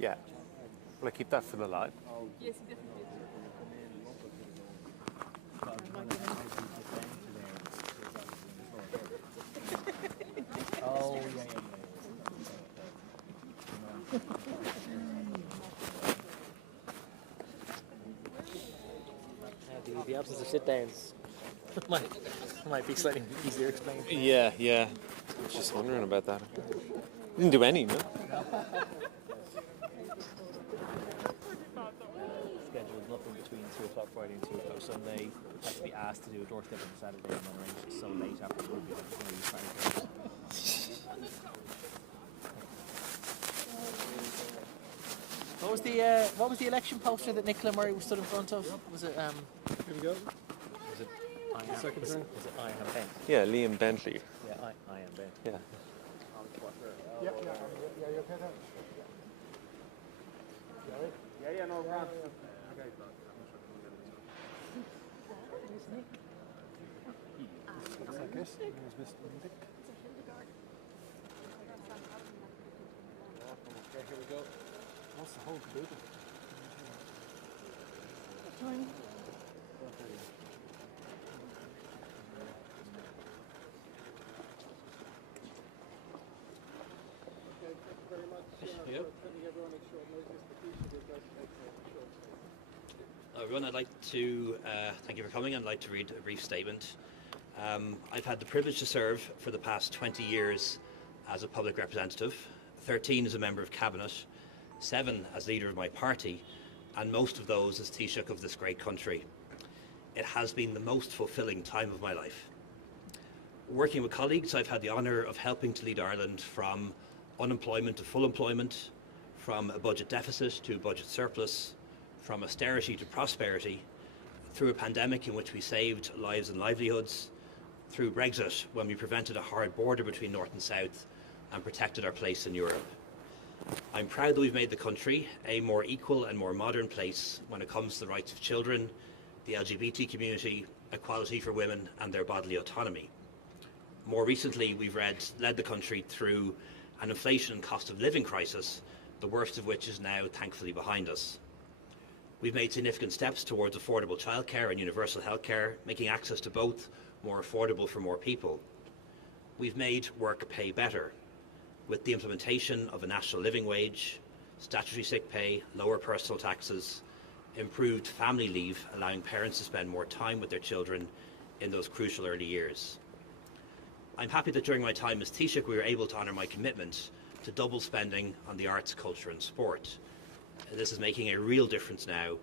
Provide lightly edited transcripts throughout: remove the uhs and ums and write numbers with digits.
Yeah. Will I keep that for the live? Yes, definitely. Oh, the absence of sit-downs might be slightly easier explained. Yeah, yeah. I was just wondering about that. Didn't do any, no? Scheduled nothing between 2 o'clock Friday and 2 o'clock Sunday. Had to be asked to do a doorstep on Saturday and then arranged it so late after the rugby that it's really trying. What was the election poster that Nicola Murray was stood in front of? Was it Here we go. was it Second turn. was it I am Ben? Yeah, Liam Bentley. Yeah, I am Ben. Yeah. Yeah, you okay there? Yeah, no problem. Okay. I guess it was Mr. Dick. Okay, here we go. What's the whole caboodle? Everyone, I'd like to thank you for coming. I'd like to read a brief statement. I've had the privilege to serve for the past 20 years as a public representative, 13 as a member of cabinet, 7 as leader of my party, and most of those as Taoiseach of this great country. It has been the most fulfilling time of my life. Working with colleagues, I've had the honour of helping to lead Ireland from unemployment to full employment, from a budget deficit to a budget surplus, from austerity to prosperity, through a pandemic in which we saved lives and livelihoods, through Brexit when we prevented a hard border between North and South and protected our place in Europe. I'm proud that we've made the country a more equal and more modern place when it comes to the rights of children, the LGBT community, equality for women and their bodily autonomy. More recently, we've led the country through an inflation and cost of living crisis, the worst of which is now thankfully behind us. We've made significant steps towards affordable childcare and universal healthcare, making access to both more affordable for more people. We've made work pay better, with the implementation of a national living wage, statutory sick pay, lower personal taxes, improved family leave, allowing parents to spend more time with their children in those crucial early years. I'm happy that during my time as Taoiseach we were able to honour my commitment to double spending on the arts, culture and sport. This is making a real difference now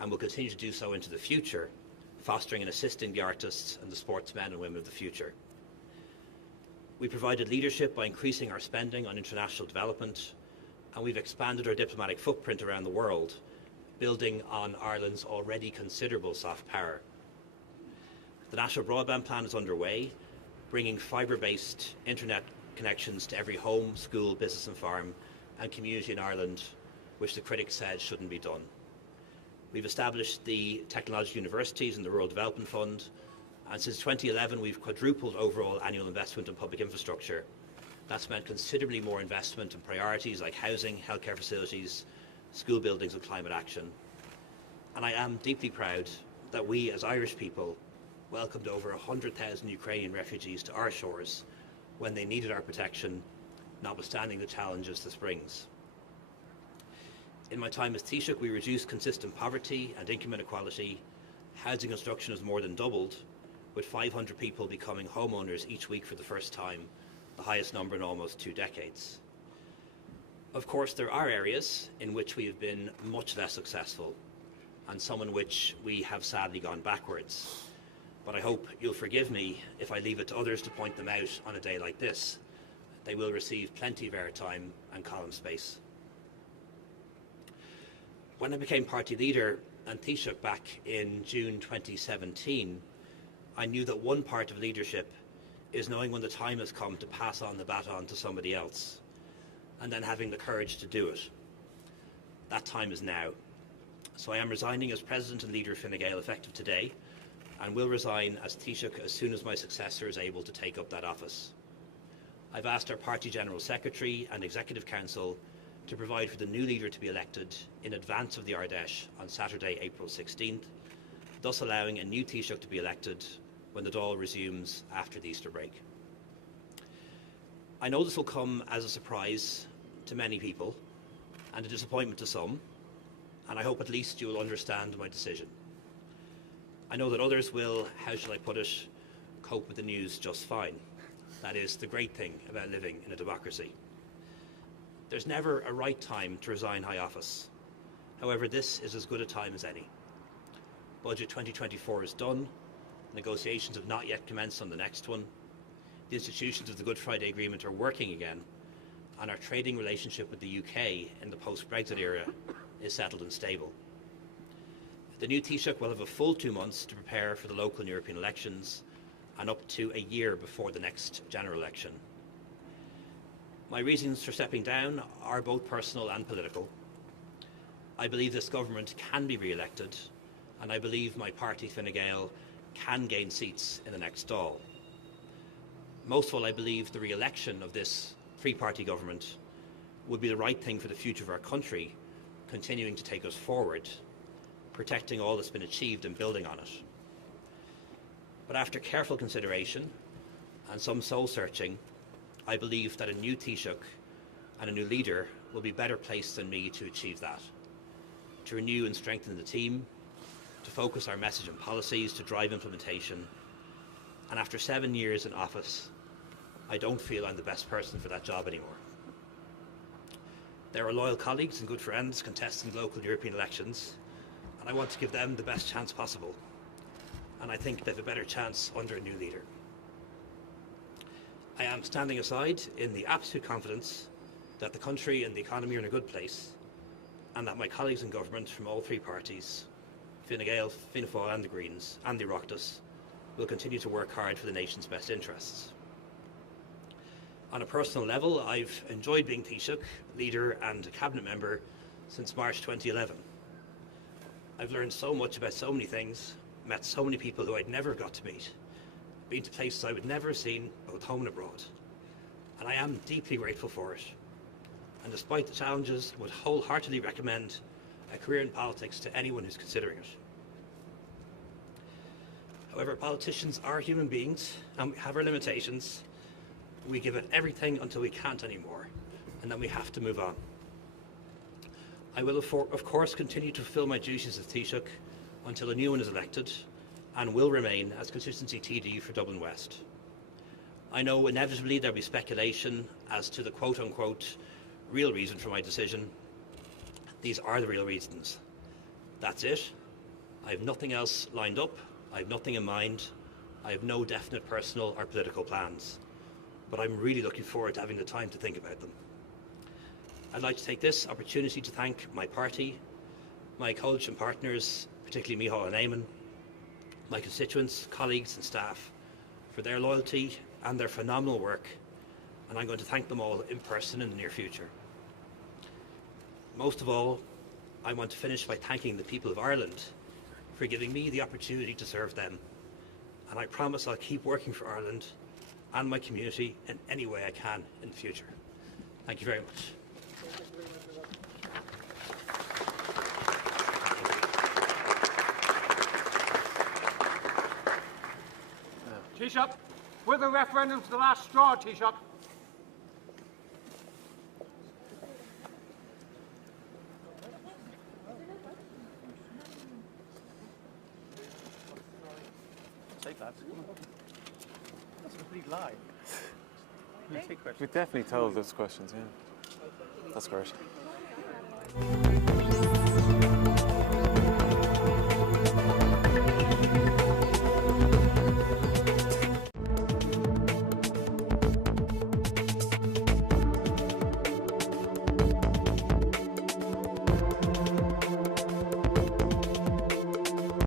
and will continue to do so into the future, fostering and assisting the artists and the sportsmen and women of the future. We provided leadership by increasing our spending on international development, and we've expanded our diplomatic footprint around the world, building on Ireland's already considerable soft power. The National Broadband Plan is underway, bringing fibre-based internet connections to every home, school, business and farm and community in Ireland, which the critics said shouldn't be done. We've established the technological universities and the Rural Development Fund, and since 2011 we've quadrupled overall annual investment in public infrastructure. That's meant considerably more investment in priorities like housing, healthcare facilities, school buildings and climate action. And I am deeply proud that we as Irish people welcomed over 100,000 Ukrainian refugees to our shores when they needed our protection, notwithstanding the challenges this brings. In my time as Taoiseach, we reduced consistent poverty and income inequality. Housing construction has more than doubled, with 500 people becoming homeowners each week for the first time, the highest number in almost 2 decades. Of course, there are areas in which we have been much less successful, and some in which we have sadly gone backwards. But I hope you'll forgive me if I leave it to others to point them out on a day like this. They will receive plenty of airtime and column space. When I became party leader and Taoiseach back in June 2017, I knew that one part of leadership is knowing when the time has come to pass on the baton to somebody else, and then having the courage to do it. That time is now. So I am resigning as President and Leader of Fine Gael effective today, and will resign as Taoiseach as soon as my successor is able to take up that office. I've asked our Party General Secretary and Executive Council to provide for the new leader to be elected in advance of the Ardèche on Saturday, April 16th, thus allowing a new Taoiseach to be elected when the Dáil resumes after the Easter break. I know this will come as a surprise to many people and a disappointment to some, and I hope at least you will understand my decision. I know that others will, how shall I put it, cope with the news just fine. That is the great thing about living in a democracy. There's never a right time to resign high office. However, this is as good a time as any. Budget 2024 is done. Negotiations have not yet commenced on the next one. The institutions of the Good Friday Agreement are working again, and our trading relationship with the UK in the post-Brexit era is settled and stable. The new Taoiseach will have a full 2 months to prepare for the local and European elections, and up to a year before the next general election. My reasons for stepping down are both personal and political. I believe this government can be re-elected, and I believe my party, Fine Gael, can gain seats in the next Dáil. Most of all, I believe the re-election of this three-party government would be the right thing for the future of our country, continuing to take us forward, protecting all that's been achieved and building on it. But after careful consideration and some soul-searching, I believe that a new Taoiseach and a new leader will be better placed than me to achieve that, to renew and strengthen the team, to focus our message and policies, to drive implementation. And after 7 years in office, I don't feel I'm the best person for that job anymore. There are loyal colleagues and good friends contesting local European elections, and I want to give them the best chance possible. And I think they have a better chance under a new leader. I am standing aside in the absolute confidence that the country and the economy are in a good place, and that my colleagues in government from all three parties, Fine Gael, Fianna Fáil and the Greens and the Oireachtas, will continue to work hard for the nation's best interests. On a personal level, I've enjoyed being Taoiseach, leader and cabinet member since March 2011. I've learned so much about so many things, met so many people who I'd never got to meet, been to places I would never have seen, both home and abroad. And I am deeply grateful for it. And despite the challenges, would wholeheartedly recommend a career in politics to anyone who's considering it. However, politicians are human beings and we have our limitations. We give it everything until we can't anymore, and then we have to move on. I will of course continue to fulfil my duties as Taoiseach until a new one is elected, and will remain as constituency TD for Dublin West. I know inevitably there'll be speculation as to the quote-unquote real reason for my decision. These are the real reasons. That's it. I have nothing else lined up. I have nothing in mind. I have no definite personal or political plans. But I'm really looking forward to having the time to think about them. I'd like to take this opportunity to thank my party, my coalition partners, particularly Micheál and Eamon, my constituents, colleagues and staff for their loyalty and their phenomenal work, and I'm going to thank them all in person in the near future. Most of all, I want to finish by thanking the people of Ireland for giving me the opportunity to serve them, and I promise I'll keep working for Ireland and my community in any way I can in the future. Thank you very much. Taoiseach, were the referendums the last straw, Taoiseach? about that. That's a complete lie. You take questions. We definitely told those questions, yeah. That's great.